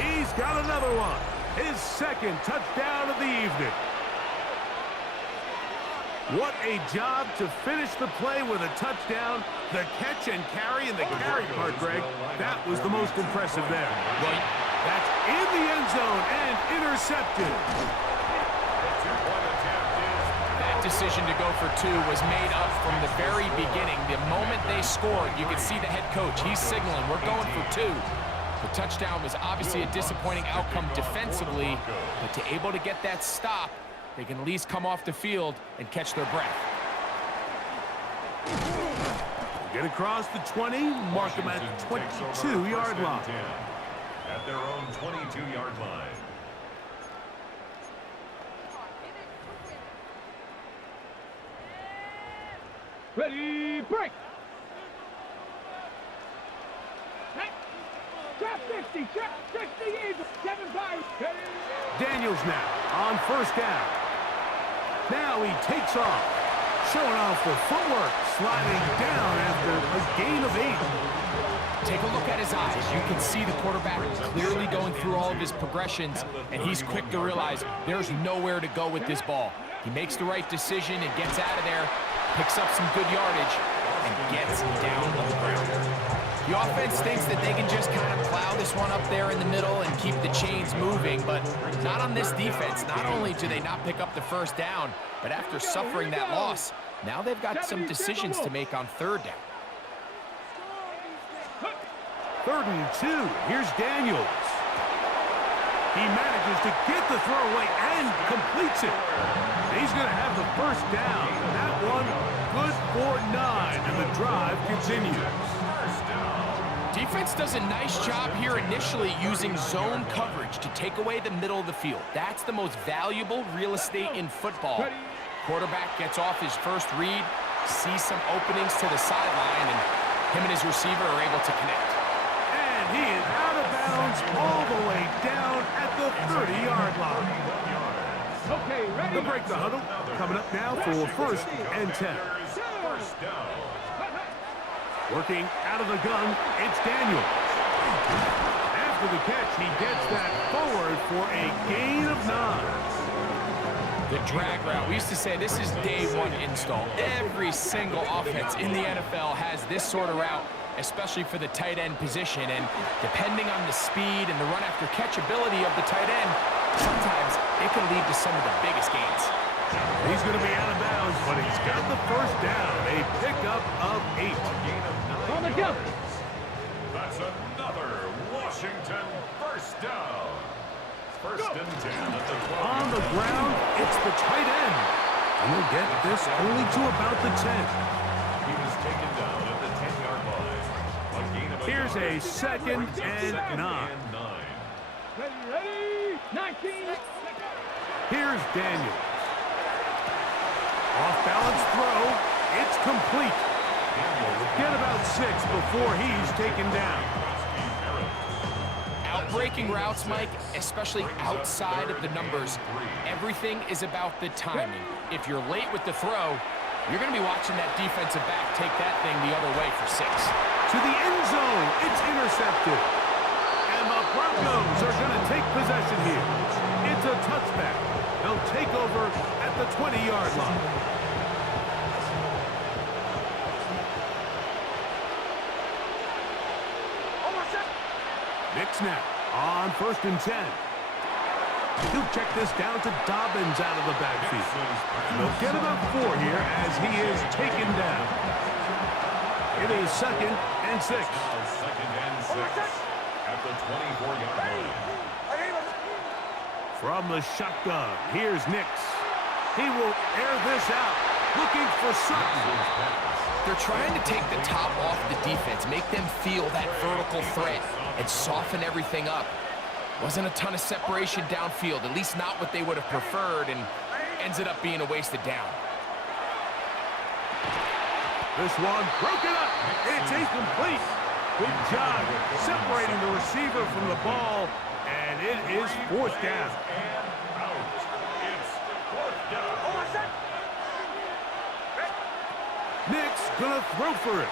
He's got another one. His second touchdown of the evening. What a job to finish the play with a touchdown. The catch and carry and the carry part, Greg, that was the most impressive there. Well, that's in the end zone and intercepted. That decision to go for two was made up from the very beginning. The moment they scored, you could see the head coach. He's signaling, we're going for two. The touchdown was obviously a disappointing outcome defensively, but to able to get that stop, they can at least come off the field and catch their breath. Get across the 20, mark them at the 22-yard line. At their own 22-yard line. Ready, break! Trap 50, trap 60, 7-5. Daniels now on first down. Now he takes off, showing off the footwork, sliding down after a gain of 8. Take a look at his eyes. You can see the quarterback clearly going through all of his progressions, and he's quick to realize there's nowhere to go with this ball. He makes the right decision and gets out of there, picks up some good yardage, and gets down on the ground. The offense thinks that they can just kind of plow this one up there in the middle and keep the chains moving, but not on this defense. Not only do they not pick up the first down, but after suffering that loss, now they've got some decisions to make on third down. 3rd and 2. Here's Daniels. He manages to get the throw away and completes it. He's going to have the first down. That one good for 9, and the drive continues. Defense does a nice job here initially using zone coverage to take away the middle of the field. That's the most valuable real estate in football. Quarterback gets off his first read, sees some openings to the sideline, and him and his receiver are able to connect. And he is out of bounds all the way down at the 30-yard line. Okay, ready. The break the huddle coming up now for 1st and 10. Working out of the gun, it's Daniels. After the catch, he gets that forward for a gain of 9. The drag route. We used to say this is day one install. Every single offense in the NFL has this sort of route, especially for the tight end position. And depending on the speed and the run after catch ability of the tight end, sometimes it can lead to some of the biggest gains. He's going to be out of bounds, but he's got the first down. A pickup of 8. On the jump. That's another Washington first down. 1st and 10 at the 12. On the ground, it's the tight end. And he'll get this only to about the 10. He was taken down at the 10-yard line. A gain of Here's a 2nd and 9. Ready, 19. Here's Daniels. Off-balance throw. It's complete. Get about 6 before he's taken down. Out-breaking routes, Mike, especially outside of the numbers, everything is about the timing. If you're late with the throw, you're going to be watching that defensive back take that thing the other way for 6. To the end zone. It's intercepted. And the Broncos are going to take possession here. It's a touchback. They'll take over at the 20-yard line. Nix now on 1st and 10. He'll check this down to Dobbins out of the backfield. They'll get about 4 here as he is taken down. It is 2nd and 6. 2nd and 6 at the 24-yard line. From the shotgun, here's Nix. He will air this out, looking for Sutton. They're trying to take the top off the defense, make them feel that vertical threat, and soften everything up. Wasn't a ton of separation downfield, at least not what they would have preferred, and ends up being a wasted down. This one broken up. It's incomplete. Good job separating the receiver from the ball, and it is 4th down. Nick's gonna throw for it.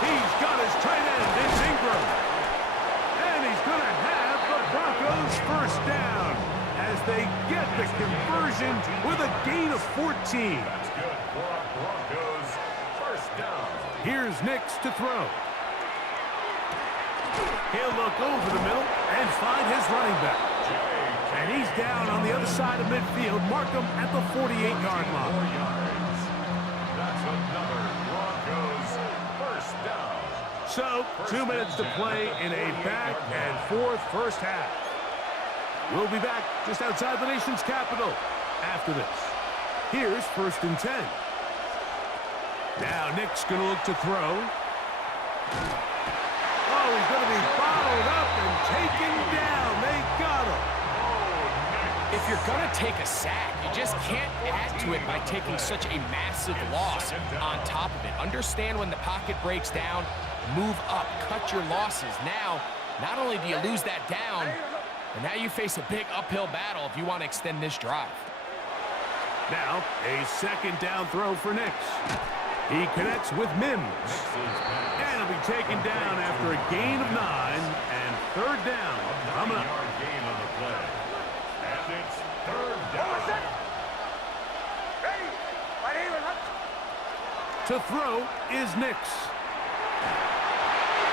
He's got his tight end. It's Ingram. they get the conversion with a gain of 14. That's good for a Broncos first down. Here's Nix to throw. He'll look over the middle and find his running back. And he's down on the other side of midfield. Mark him at the 48-yard line. 4 yards. That's another Broncos first down. So, 2 minutes to play in a back-and-forth first half. We'll be back just outside the nation's capital after this. Here's 1st and 10. Now Nick's going to look to throw. Oh, he's going to be bottled up and taken down. They got him. If you're going to take a sack, you just can't add to it by taking such a massive loss on top of it. Understand when the pocket breaks down, move up, cut your losses. Now, not only do you lose that down, but now you face a big uphill battle if you want to extend this drive. Now, a 2nd down throw for Nix. He connects with Mims. And he'll be taken down after a gain of 9 and 3rd down. Coming up. Yard gain on the play. And it's 3rd down. To throw is Nix.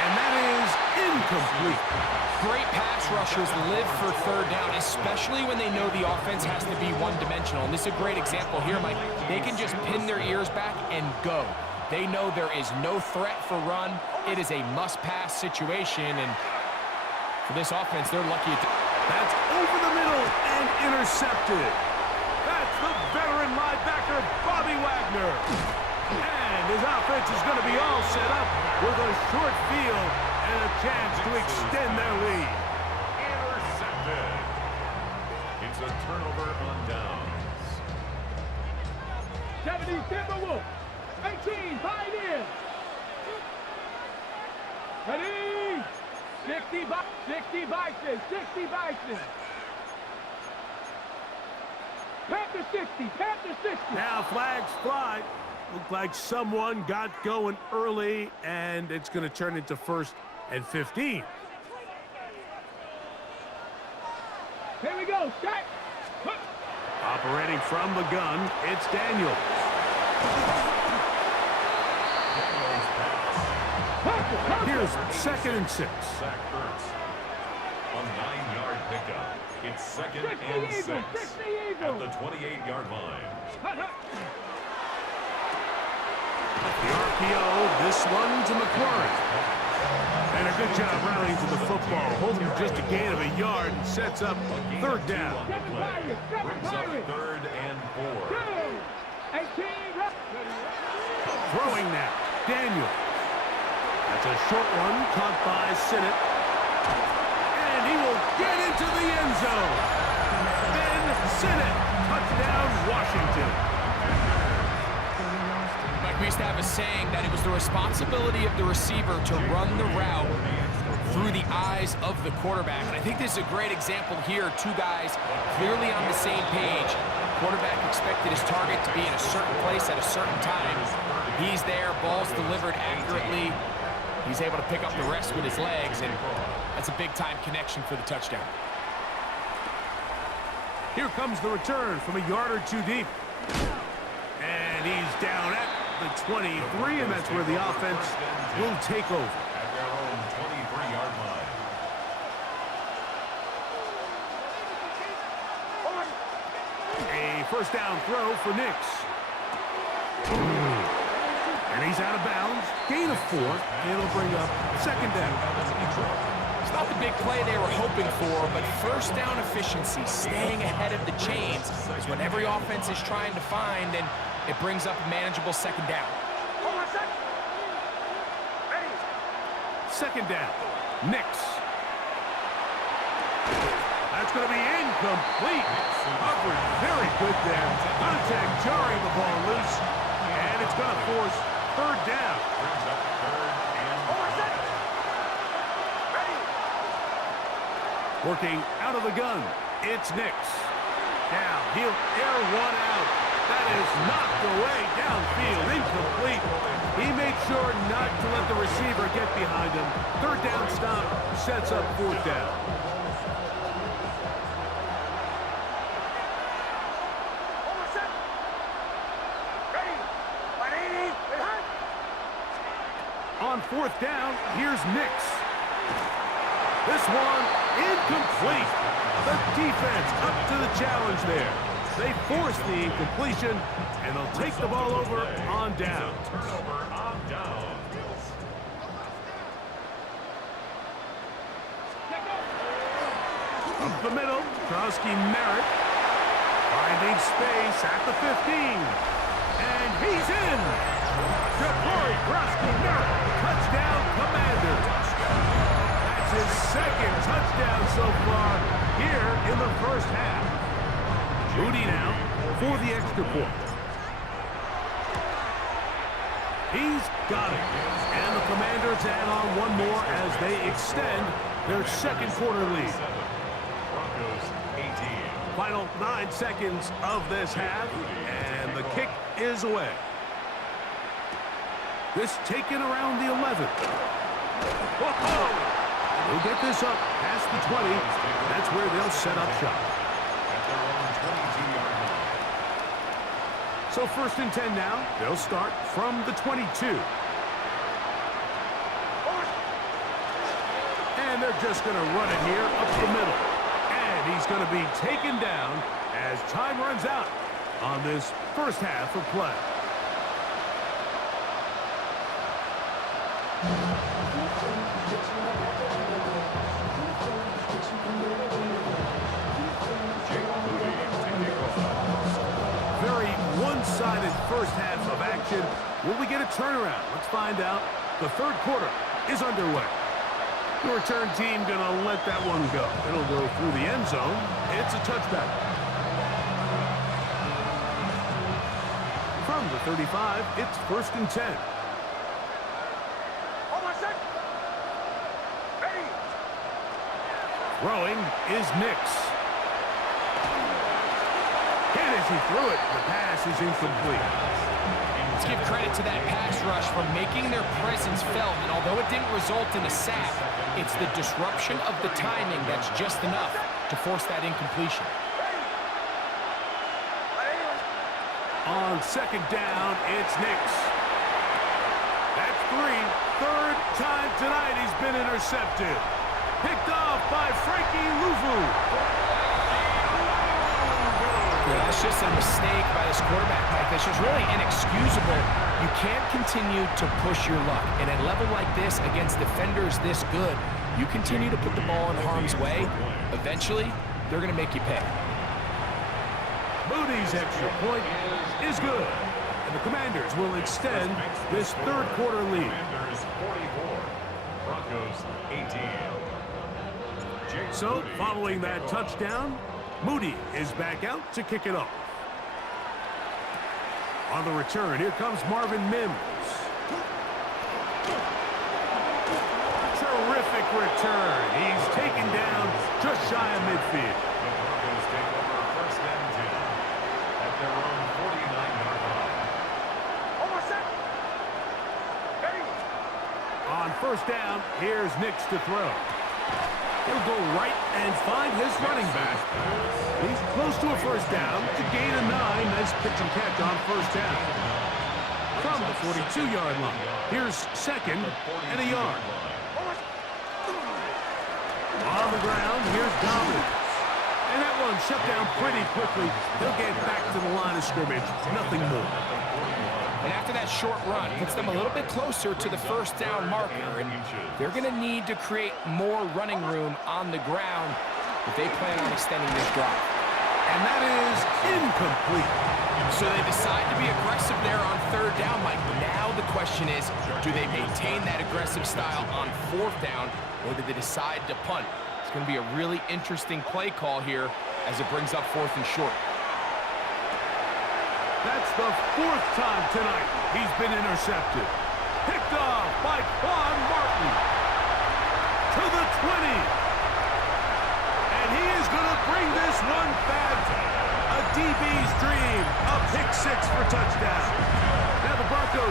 And that is incomplete. Great pass rushers live for 3rd down, especially when they know the offense has to be one-dimensional. And this is a great example here, Mike. They can just pin their ears back and go. They know there is no threat for run. It is a must-pass situation, and for this offense, they're lucky. That's over the middle and intercepted. That's the veteran linebacker, Bobby Wagner. And his offense is going to be all set up with a short field and a chance to extend their lead. Intercepted. It's a turnover on downs. 70 Timberwolves. 18, 5 in. Ready? 60 Bison, 60 Bison. Panther 60, Panther 60. Now flags fly. Looked like someone got going early, and it's going to turn into 1st and 15. Here we go, set. Operating from the gun, it's Daniels. Here's 2nd and 6. Sack Ertz. A 9-yard pickup. It's 2nd and 6 at the 28-yard line. The RPO, this one to McLaurin. And a good job rallying to the football, holding just a gain of a yard and sets up 3rd down. Brings up 3rd and 4. Throwing now, Daniel. That's a short one, caught by Sinnott. And he will get into the end zone. Then Sinnott, touchdown, Washington. We used to have a saying that it was the responsibility of the receiver to run the route through the eyes of the quarterback. And I think this is a great example here. 2 guys clearly on the same page. Quarterback expected his target to be in a certain place at a certain time. He's there, ball's delivered accurately. He's able to pick up the rest with his legs, and that's a big-time connection for the touchdown. Here comes the return from a yard or 2 deep. And he's down at the 23, and that's where the offense will take over. At their own 23-yard line. A 1st down throw for Nix. And he's out of bounds. Gain of 4. It'll bring up 2nd down. It's not the big play they were hoping for, but 1st down efficiency, staying ahead of the chains, is what every offense is trying to find, and it brings up a manageable 2nd down. 2nd down. Nix. That's going to be incomplete. Covered very good there. Contact jarring the ball loose. And it's going to force 3rd down. Brings up 3rd and 5. Working out of the gun. It's Nix. Now he'll air one out. That is knocked away downfield. Incomplete. He made sure not to let the receiver get behind him. 3rd down stop sets up 4th down. On fourth down, here's Nix. This one incomplete. The defense up to the challenge there. They force the incompletion, and they'll take the ball over on down. Turnover on down. Up the middle, Krosky Merritt finding space at the 15. And he's in. Jabari Krosky Merritt, touchdown Commanders. That's his second touchdown so far here in the first half. Moody now for the extra point. He's got it. And the Commanders add on one more as they extend their second quarter lead. Broncos 18. Final 9 seconds of this half, and the kick is away. This taken around the 11th. Whoa! They'll get this up past the 20. That's where they'll set up shop. At their own 22-yard line. So 1st and 10 now. They'll start from the 22. And they're just going to run it here up the middle. And he's going to be taken down as time runs out on this first half of play. Very one-sided first half of action. Will we get a turnaround? Let's find out. The third quarter is underway. The return team going to let that one go. It'll go through the end zone. It's a touchback. From the 35, it's 1st and 10. Throwing is Nix. And as he threw it, the pass is incomplete. Let's give credit to that pass rush for making their presence felt, and although it didn't result in a sack, it's the disruption of the timing that's just enough to force that incompletion. On 2nd down, it's Nix. That's 3. Third time tonight he's been intercepted. Picked off by Frankie Luvu. Yeah, that's just a mistake by this quarterback, Mike. That's just really inexcusable. You can't continue to push your luck. And at a level like this, against defenders this good, you continue to put the ball in harm's way, eventually, they're going to make you pay. Moody's extra point is good. And the Commanders will extend this third quarter lead. Commanders 44. Broncos 18. So, following that touchdown, Moody is back out to kick it off. On the return, here comes Marvin Mims. Terrific return. He's taken down just shy of midfield. The Broncos take over 1st and 10 at their own 49-yard line. On 1st down, here's Nix to throw. He'll go right and find his running back. He's close to a 1st down to gain a 9. Nice pitch and catch on 1st down. From the 42-yard line, here's 2nd and a yard. On the ground, here's Dobbins. And that one shut down pretty quickly. He'll get back to the line of scrimmage. Nothing more. And after that short run, puts them a little bit closer to the 1st down marker. And they're going to need to create more running room on the ground if they plan on extending this drive. And that is incomplete. So they decide to be aggressive there on 3rd down, Mike. Now the question is, do they maintain that aggressive style on 4th down, or do they decide to punt? It's going to be a really interesting play call here as it brings up 4th and short. That's the 4th time tonight he's been intercepted. Picked off by Quan Martin to the 20. And he is going to bring this one back. A DB's dream. A pick 6 for touchdown. Now the Broncos